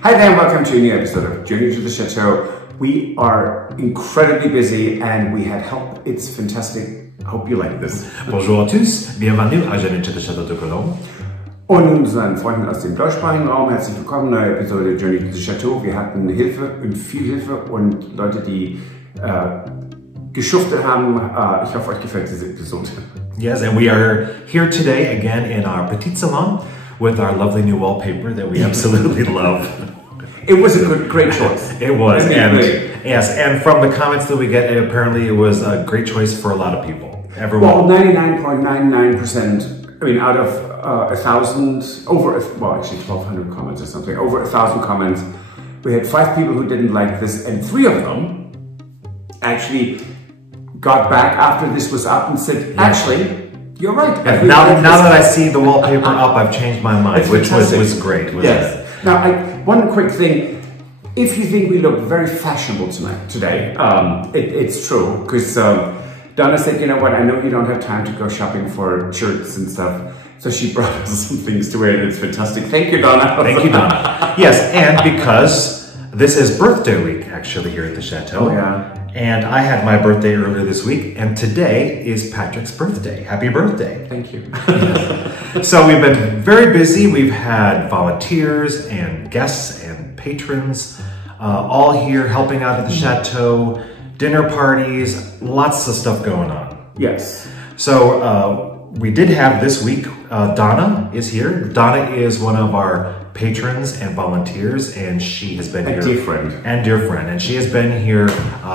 Hi there and welcome to a new episode of Journey to the Chateau. We are incredibly busy and we had help. It's fantastic. I hope you like this. Bonjour à tous, bienvenue à Journey to the Château de Cologne. Und unseren Freunden aus dem deutschsprachigen Raum herzlich willkommen, neue Episode Journey to the Chateau. Wir hatten Hilfe und viel Hilfe und Leute, die geschuftet haben. Ich hoffe, euch gefällt diese Episode. Yes, and we are here today again in our petit salon with our lovely new wallpaper that we absolutely love. It was a great choice. It was, and yes, and from the comments that we get, apparently it was a great choice for a lot of people. Everyone. Well, 99.99%. I mean, out of 1,000, actually 1,200 comments or something, over 1,000 comments, we had 5 people who didn't like this, and 3 of them actually got back after this was up and said, actually, you're right. Yeah, now that I see the wallpaper up, I've changed my mind, which was great. Yes. Now, one quick thing. If you think we look very fashionable today, it's true, because Donna said, you know what, I know you don't have time to go shopping for shirts and stuff, so she brought us some things to wear, and it's fantastic. Thank you, Donna. Thank you, Donna. Yes, and because this is birthday week, actually, here at the Chateau. Oh, yeah. And I had my birthday earlier this week, and today is Patrick's birthday. Happy birthday. Thank you. So we've been very busy. We've had volunteers and guests and patrons all here helping out at the Chateau, dinner parties, lots of stuff going on. Yes. So we did have this week, Donna is here. Donna is one of our patrons and volunteers, and she has been here. A dear friend. And dear friend. And she has been here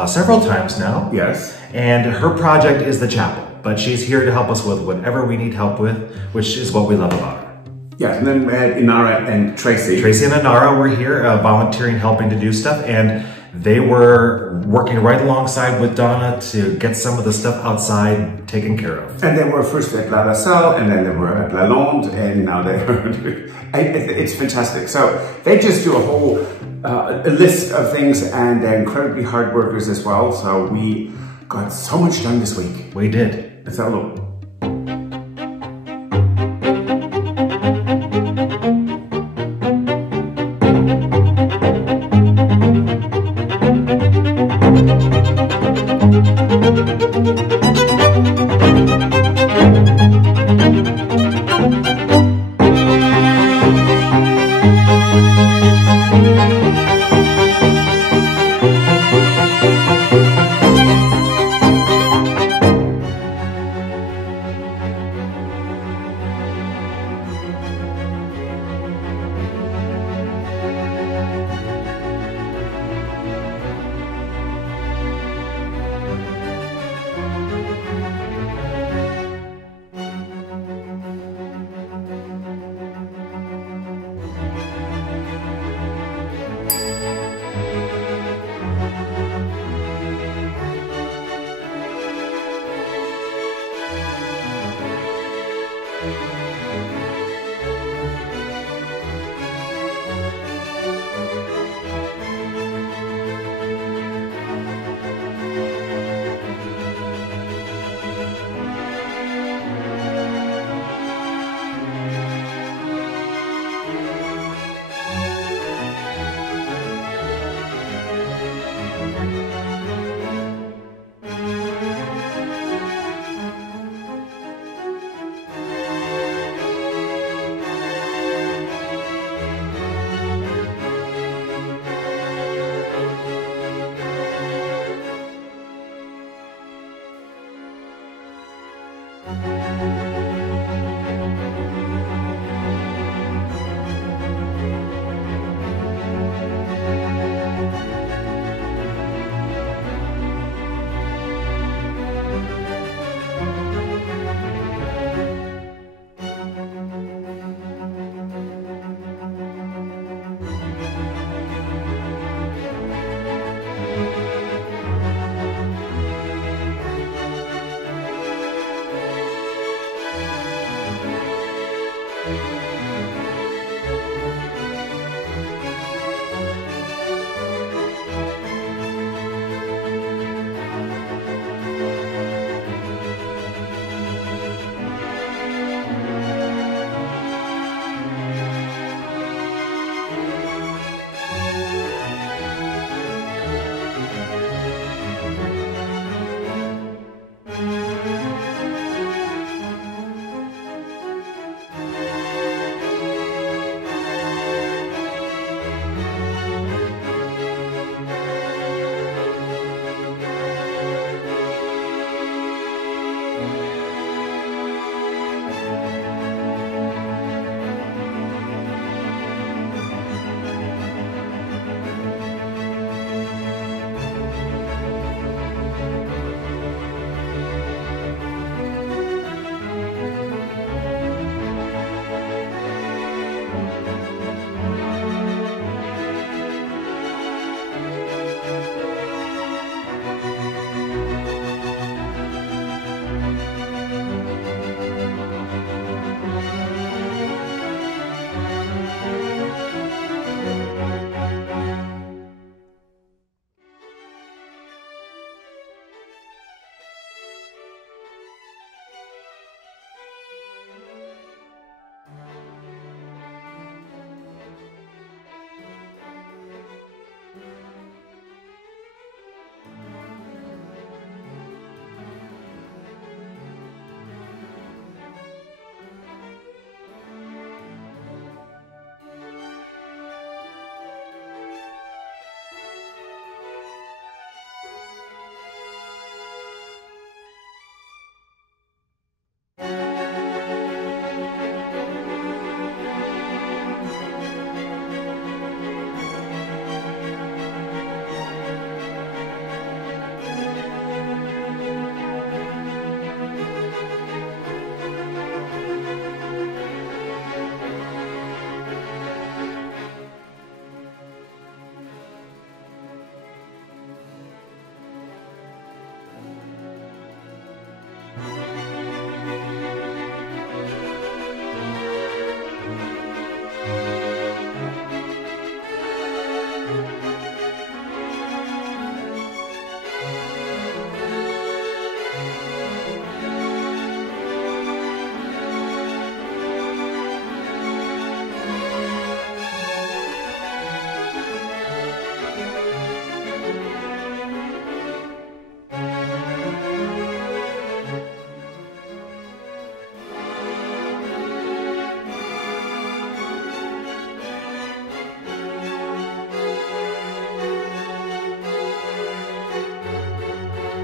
several times now. Yes. And her project is the chapel, but she's here to help us with whatever we need help with, which is what we love about her. Yeah, and then we had Inara and Tracy. Tracy and Inara were here volunteering, helping to do stuff, and they were working right alongside with Donna to get some of the stuff outside taken care of. And they were first at La Salle, and then they were at Lalonde, and now they are... it's fantastic. So they just do a whole a list of things, and they're incredibly hard workers as well. So we got so much done this week. We did. Let's have a look.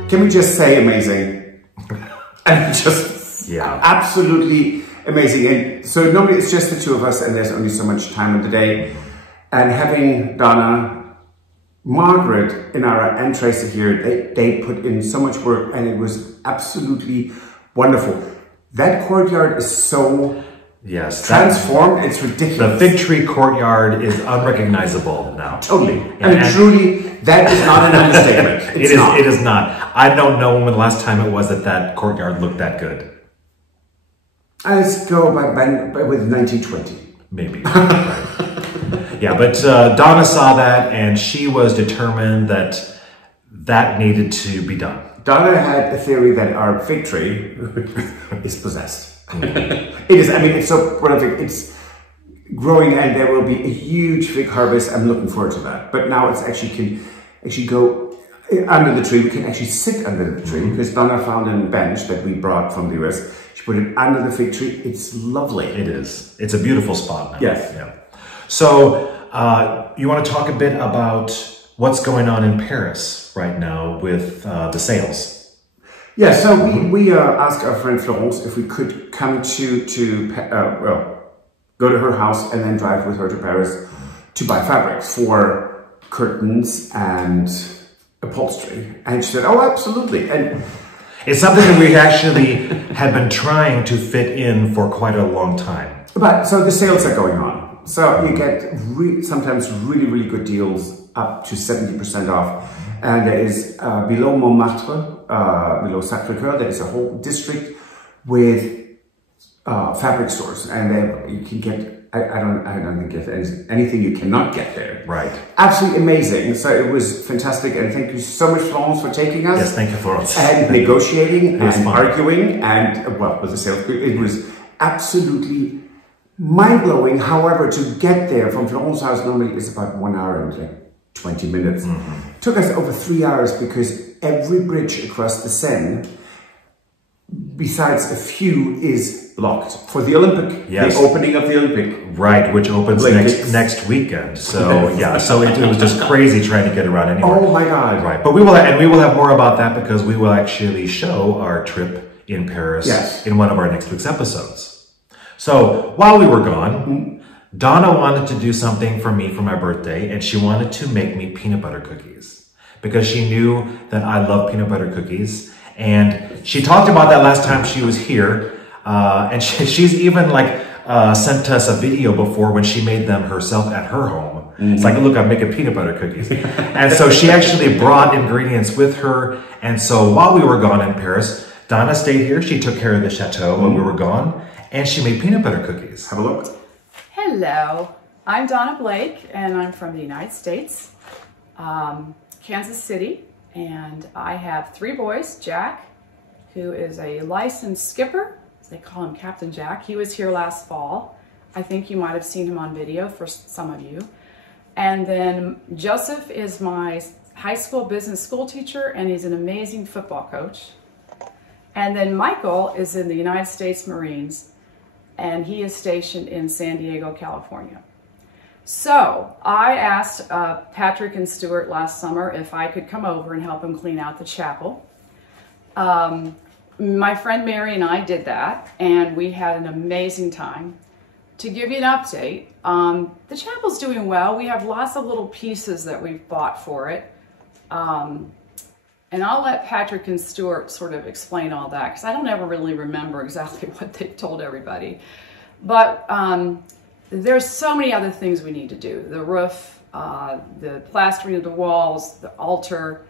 Can we just say amazing? And just absolutely amazing. And so normally it's just the two of us and there's only so much time in the day. And having Donna, Margaret, Inara and Tracy here, they put in so much work and it was absolutely wonderful. That courtyard is so transformed, it's ridiculous. The fig tree courtyard is unrecognizable now. Totally. And truly, that is not an understatement. It is not. I don't know when the last time it was that courtyard looked that good. Let's go with 1920. Maybe. Right. Yeah, but Donna saw that and she was determined that needed to be done. Donna had a theory that our fig tree is possessed. It is, I mean, it's so prolific, it's growing and there will be a huge fig harvest. I'm looking forward to that. But now it's can go under the tree. We can actually sit under the tree because Donna found a bench that we brought from the US. She put it under the fig tree. It's lovely. It is. It's a beautiful spot now. Yes. Yeah. So you want to talk a bit about what's going on in Paris right now with the sales? Yeah, so we asked our friend Florence if we could come go to her house and then drive with her to Paris to buy fabrics for curtains and upholstery. And she said, oh, absolutely. And it's something that we actually had been trying to fit in for quite a long time. But so the sales are going on. So you get sometimes really, really good deals up to 70% off. And there is below Montmartre, below Sacré-Cœur, there is a whole district with fabric stores, and you can get, I don't think there's anything you cannot get there. Right. Absolutely amazing. So it was fantastic, and thank you so much, Florence, for taking us. Yes, thank you, Florence. And negotiating and arguing, and well, with the sales group, it was absolutely mind-blowing. However, to get there from Florence's house normally is about 1 hour and like 20 minutes. Took us over 3 hours because every bridge across the Seine, besides a few, is blocked for the Olympic, the opening of the Olympic. Right, which opens next weekend. So yeah, so it was just crazy trying to get around anywhere. Oh my God! Right, but we will have more about that because we will actually show our trip in Paris in one of our next week's episodes. So while we were gone. Donna wanted to do something for me for my birthday, and she wanted to make me peanut butter cookies because she knew that I love peanut butter cookies. And she talked about that last time she was here. And she's even sent us a video before when she made them herself at her home. It's like, look, I'm making peanut butter cookies. And so she actually brought ingredients with her. And so while we were gone in Paris, Donna stayed here. She took care of the chateau when we were gone, and she made peanut butter cookies. Have a look. Hello, I'm Donna Blake, and I'm from the United States, Kansas City, and I have 3 boys. Jack, who is a licensed skipper, they call him Captain Jack. He was here last fall. I think you might have seen him on video for some of you. And then Joseph is my high school business school teacher, and he's an amazing football coach. And then Michael is in the United States Marines, and he is stationed in San Diego, California. So I asked Patrick and Stuart last summer if I could come over and help him clean out the chapel. My friend Mary and I did that, and we had an amazing time. To give you an update, the chapel's doing well. We have lots of little pieces that we've bought for it. And I'll let Patrick and Stuart sort of explain all that because I don't ever really remember exactly what they've told everybody. But there's so many other things we need to do. The roof, the plastering of the walls, the altar,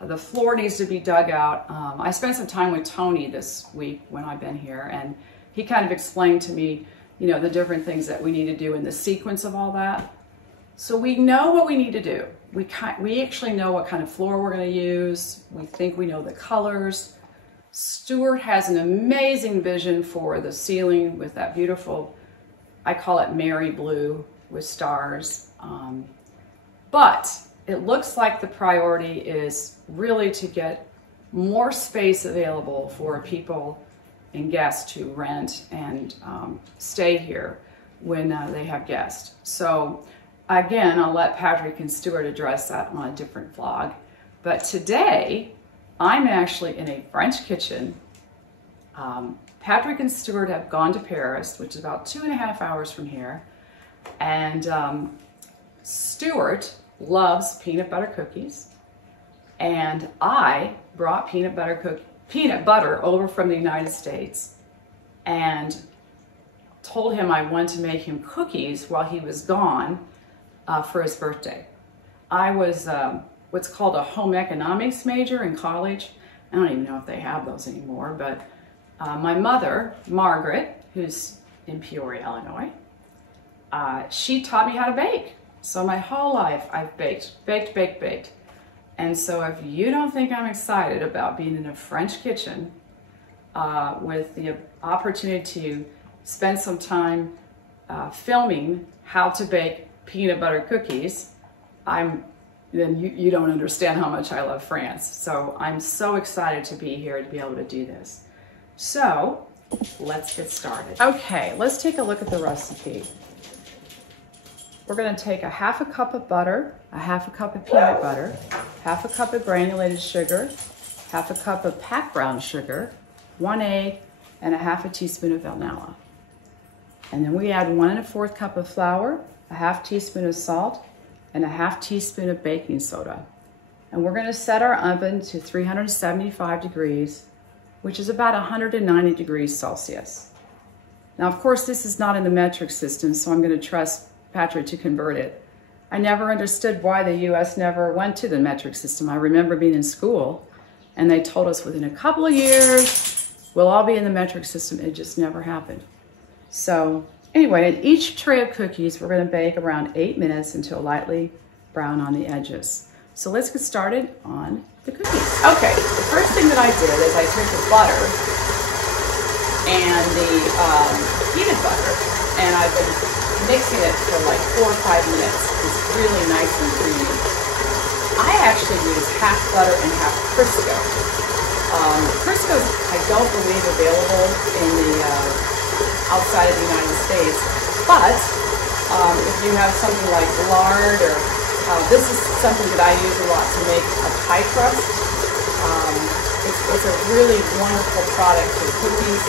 the floor needs to be dug out. I spent some time with Tony this week when I've been here, and he kind of explained to me, you know, the different things that we need to do in the sequence of all that. So we know what we need to do. We actually know what kind of floor we're going to use. We think we know the colors. Stuart has an amazing vision for the ceiling with that beautiful, I call it Mary blue with stars. But it looks like the priority is really to get more space available for people and guests to rent and stay here when they have guests. So again, I'll let Patrick and Stuart address that on a different vlog. But today, I'm actually in a French kitchen. Patrick and Stuart have gone to Paris, which is about 2.5 hours from here. And Stuart loves peanut butter cookies. And I brought peanut butter over from the United States and told him I wanted to make him cookies while he was gone for his birthday. I was what's called a home economics major in college. I don't even know if they have those anymore, but my mother, Margaret, who's in Peoria, Illinois, she taught me how to bake. So my whole life I've baked. And so if you don't think I'm excited about being in a French kitchen with the opportunity to spend some time filming how to bake peanut butter cookies, then you don't understand how much I love France. So I'm so excited to be here to be able to do this. So let's get started. Okay, let's take a look at the recipe. We're going to take a 1/2 cup of butter, a 1/2 cup of peanut butter, 1/2 cup of granulated sugar, 1/2 cup of packed brown sugar, 1 egg, and a 1/2 teaspoon of vanilla. And then we add 1 1/4 cup of flour, a 1/2 teaspoon of salt, and a 1/2 teaspoon of baking soda. And we're going to set our oven to 375 degrees, which is about 190 degrees Celsius. Now, of course, this is not in the metric system, so I'm going to trust Patrick to convert it. I never understood why the US never went to the metric system. I remember being in school and they told us within a couple of years we'll all be in the metric system. It just never happened. So anyway, in each tray of cookies we're going to bake around 8 minutes until lightly brown on the edges. So let's get started on the cookies. Okay, the first thing that I did is I took the butter and the peanut butter and I've been mixing it for like 4 or 5 minutes. It's really nice and creamy. I actually use half butter and half Crisco. Crisco is, I don't believe, available in the outside of the United States, but if you have something like lard or this is something that I use a lot to make a pie crust. It's a really wonderful product for cookies.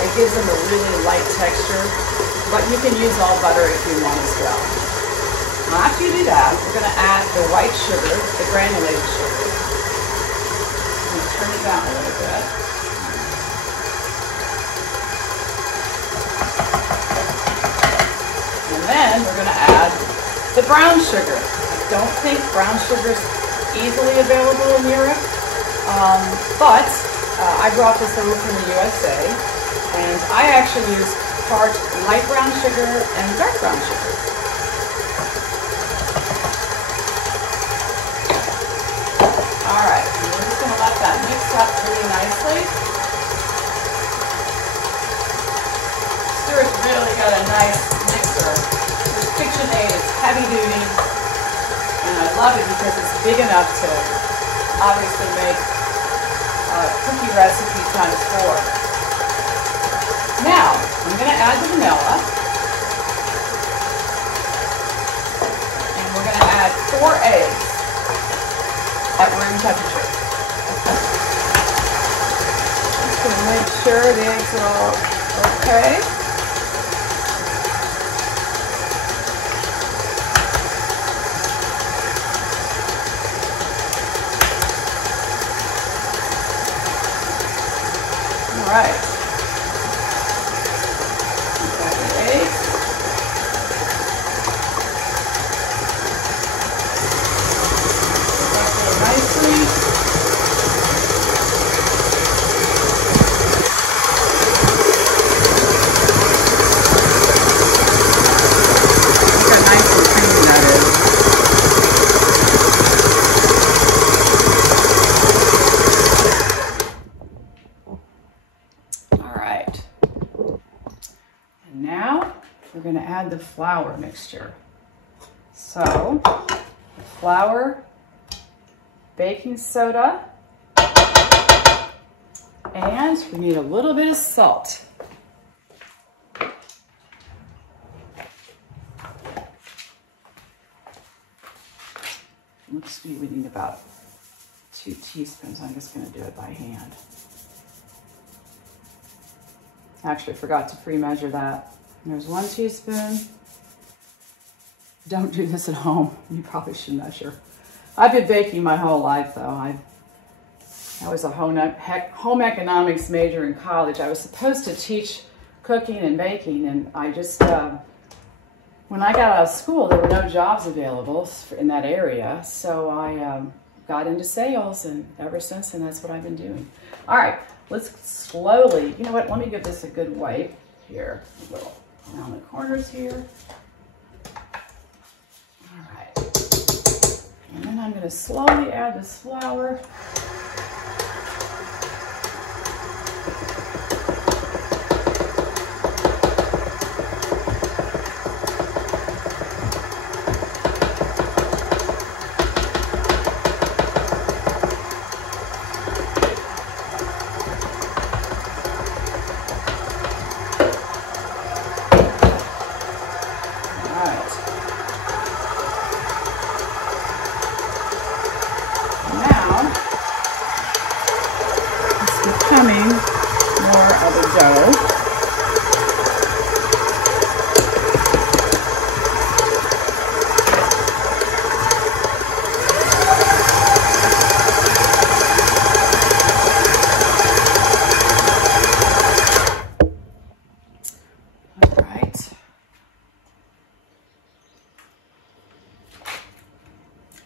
It gives them a really light texture, but you can use all butter if you want as well. Now after you do that, we're going to add the white sugar, the granulated sugar. I'm going to turn it down a little bit. And then we're going to add the brown sugar. I don't think brown sugar is easily available in Europe, but I brought this over from the USA, and I actually use part light brown sugar and dark brown sugar. Alright, we're just going to let that mix up really nicely. Stuart's really got a nice mixer. This KitchenAid is heavy duty, and I love it because it's big enough to obviously make cookie recipe times 4. Now, I'm going to add the vanilla, and we're going to add 4 eggs at room temperature. Just going to make sure the eggs are all okay. All right. The flour mixture. So, flour, baking soda, and we need a little bit of salt. Let's see, we need about 2 teaspoons. I'm just gonna do it by hand. Actually, I forgot to pre-measure that. There's 1 teaspoon. Don't do this at home. You probably should measure. I've been baking my whole life though. I was a home economics major in college. I was supposed to teach cooking and baking, and I just, when I got out of school, there were no jobs available in that area. So I got into sales, and ever since then, that's what I've been doing. All right, let's slowly, you know what, let me give this a good wipe here, a little around the corners here. All right, and then I'm gonna slowly add this flour.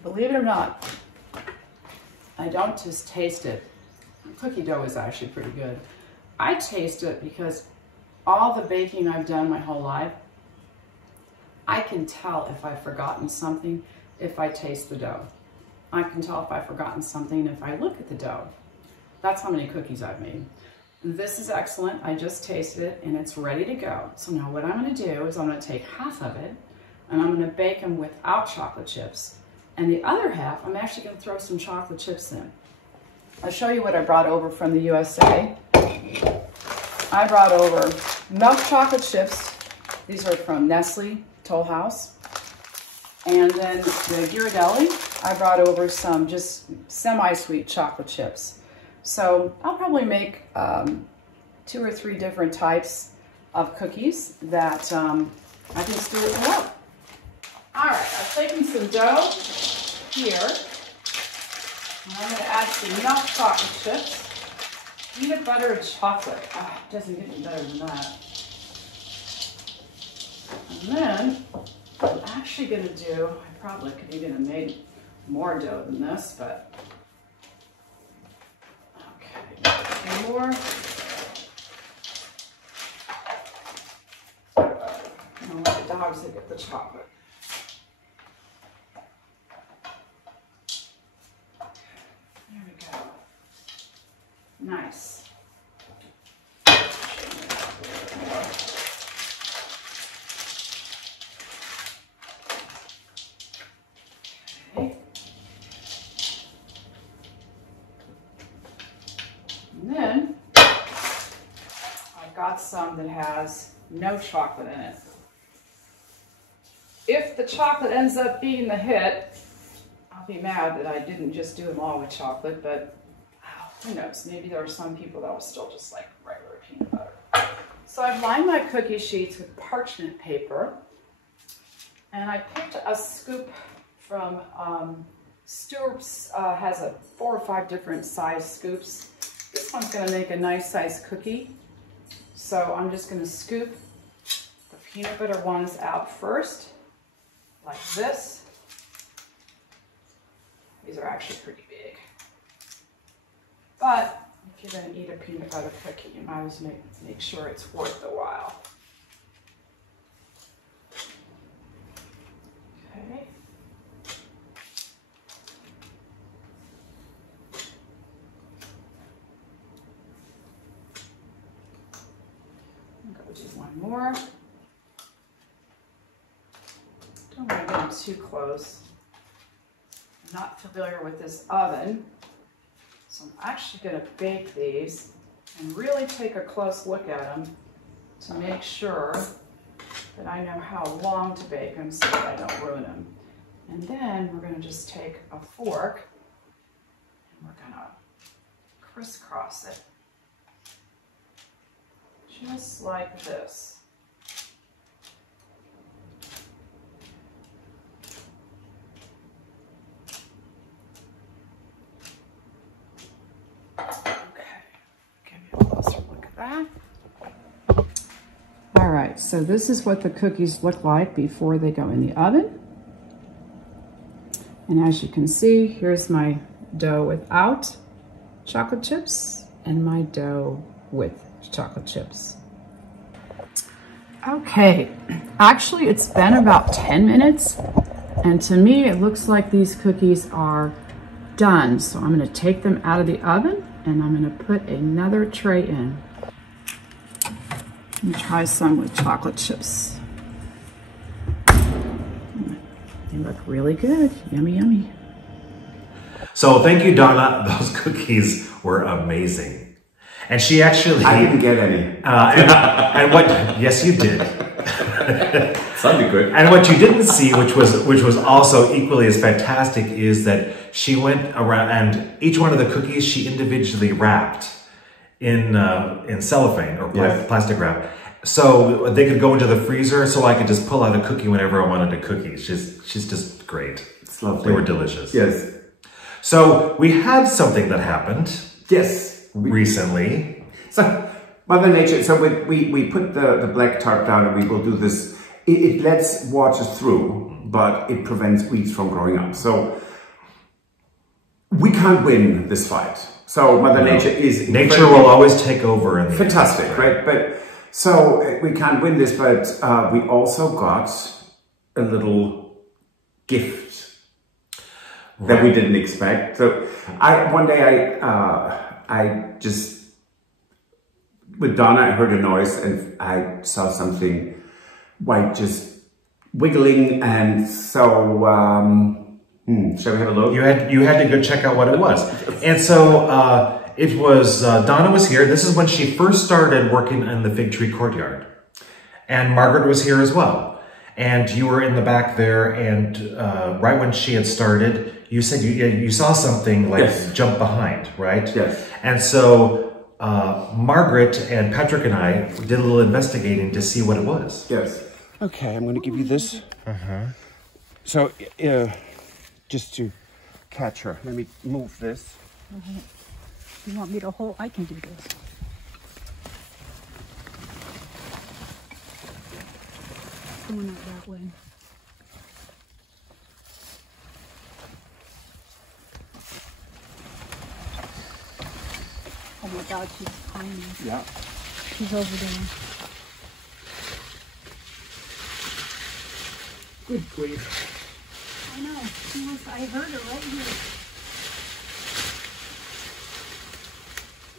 Believe it or not, I don't just taste it. Cookie dough is actually pretty good. I taste it because all the baking I've done my whole life, I can tell if I've forgotten something if I taste the dough. I can tell if I've forgotten something if I look at the dough. That's how many cookies I've made. This is excellent. I just tasted it and it's ready to go. So now what I'm going to do is I'm going to take half of it and I'm going to bake them without chocolate chips. And the other half, I'm actually going to throw some chocolate chips in. I'll show you what I brought over from the USA. I brought over milk chocolate chips. These are from Nestle Toll House. And then the Ghirardelli, I brought over some just semi-sweet chocolate chips. So I'll probably make 2 or 3 different types of cookies that I think Stuart will love. All right, I've taken some dough here, and I'm going to add some milk chocolate chips, peanut butter and chocolate. Oh, it doesn't get any better than that. And then what I'm actually going to do, I probably could even have made more dough than this, but okay, a few more. I don't want the dogs to get the chocolate. There we go. Nice. Okay. And then I've got some that has no chocolate in it. If the chocolate ends up being the hit, I'll be mad that I didn't just do them all with chocolate, but who knows, maybe there are some people that will still just like regular peanut butter. So I've lined my cookie sheets with parchment paper, and I picked a scoop from Stuart's, has 4 or 5 different size scoops. This one's gonna make a nice size cookie. So I'm just gonna scoop the peanut butter ones out first, like this. These are actually pretty big. But if you're going to eat a peanut butter cookie, you might as well make sure it's worth the while. Okay. I'm going to do one more. Don't want to get them too close. I'm not familiar with this oven. So I'm actually going to bake these and really take a close look at them to make sure that I know how long to bake them so that I don't ruin them. And then we're going to just take a fork We're gonna crisscross it. Just like this. All right, so this is what the cookies look like before they go in the oven. And as you can see, here's my dough without chocolate chips and my dough with chocolate chips. Okay, actually it's been about 10 minutes, and to me it looks like these cookies are done. So I'm gonna take them out of the oven and I'm gonna put another tray in. And try some with chocolate chips. They look really good. Yummy, yummy. So thank you, Donna. Those cookies were amazing. And she actually... I didn't get any. And what... Yes, you did. Sounded good. And what you didn't see, which was also equally as fantastic, is that she went around and each one of the cookies she individually wrapped in cellophane or plastic wrap, so they could go into the freezer. So I could just pull out a cookie whenever I wanted a cookie. She's just great. It's lovely. They were delicious. Yes. So we had something that happened. Yes. Recently. So Mother Nature. So we put the black tarp down, and we will do this. It lets water through, but it prevents weeds from growing up. So we can't win this fight. So Mother Nature is... Nature will always take over. In the fantastic, end, right? But so we can't win this, but we also got a little gift that we didn't expect. So one day I just, with Donna, I heard a noise and I saw something white just wiggling, and so shall we have a look? You had to go check out what it was. And so it was, Donna was here. This is when she first started working in the Fig Tree Courtyard. And Margaret was here as well. And you were in the back there, and right when she had started, you said you saw something like jump behind, right? Yes. And so Margaret and Patrick and I did a little investigating to see what it was. Yes. Okay, I'm going to give you this. So, just to catch her, let me move this. You want me to hold? I can do this. Going out that way. Oh my God, she's tiny. Yeah. She's over there. Good grief. I know. I heard her right here.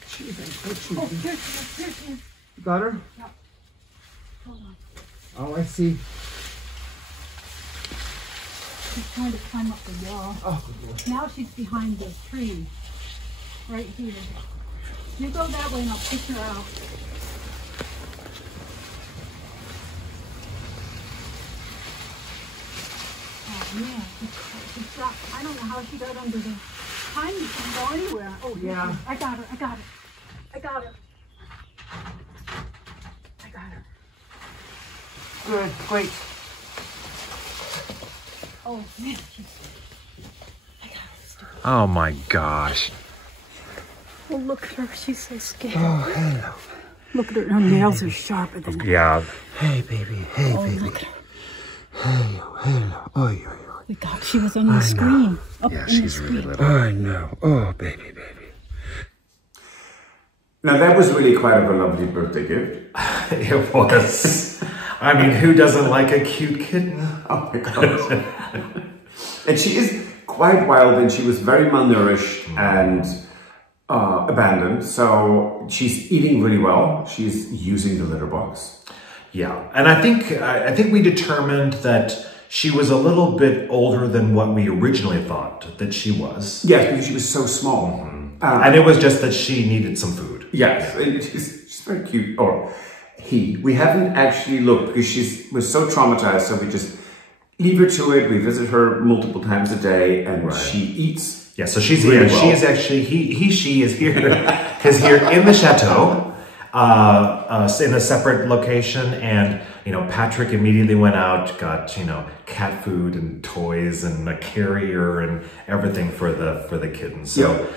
She's unfortunate. Oh, here she is. You got her? Yeah. Hold on. Oh, I see. She's trying to climb up the wall. Oh, good Lord. Now she's behind the tree. Right here. You go that way and I'll pick her out. Oh man, she's dropped. I don't know how she got under the pine. She can go anywhere. Oh yeah. I got her. I got her. I got her. I got her. Good, great. Oh man, I got her. Oh my gosh. Oh look at her. She's so scared. Oh, hello. Look at her. Her nails are sharper than Yeah. Hey, baby. Hey, baby. Look at her. Hello, hello. Oh, yeah. Oh God, she was on the screen. Yeah, she's really little. I know. Oh, baby. Now, that was really quite a lovely birthday gift. It was. I mean, who doesn't like a cute kitten? Oh, my God. And she is quite wild, and she was very malnourished and abandoned. So she's eating really well. She's using the litter box. Yeah, and I think we determined that she was a little bit older than what we originally thought that she was. Yes, because she was so small. And it was just that she needed some food. Yes, and she's very cute. Or he. We haven't actually looked because she was so traumatized, so we just leave her to it. We visit her multiple times a day, and she eats Yeah, so she's really here. well. She is actually, she is here in the Chateau, in a separate location. And, you know, Patrick immediately went out, got, you know, cat food and toys and a carrier and everything for the kittens. So,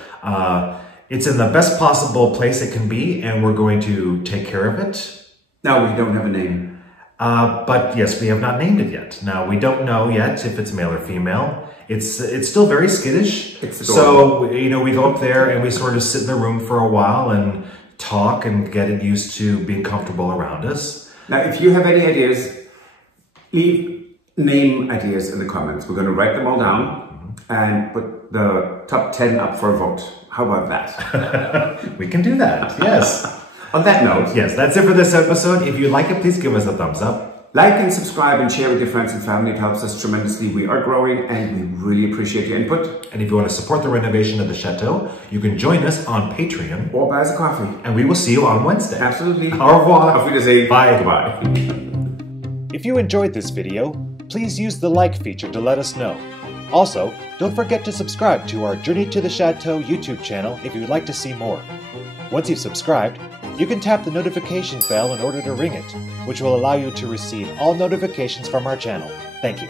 it's in the best possible place it can be, and we're going to take care of it. Now, we don't have a name. But yes, we have not named it yet. Now, we don't know yet if it's male or female. It's still very skittish. So, you know, we go up there and we sort of sit in the room for a while and talk and get it used to being comfortable around us. Now, if you have any ideas, leave name ideas in the comments. We're going to write them all down and put the top 10 up for a vote. How about that? We can do that, yes. On that note, yes, that's it for this episode. If you like it, please give us a thumbs up. Like and subscribe and share with your friends and family. It helps us tremendously. We are growing and we really appreciate your input. And if you want to support the renovation of the Chateau, you can join us on Patreon. Or buy us a coffee. And we will see you on Wednesday. Absolutely. Au revoir. Auf Wiedersehen. Bye. Goodbye. If you enjoyed this video, please use the like feature to let us know. Also, don't forget to subscribe to our Journey to the Chateau YouTube channel if you would like to see more. Once you've subscribed, you can tap the notification bell in order to ring it, which will allow you to receive all notifications from our channel. Thank you.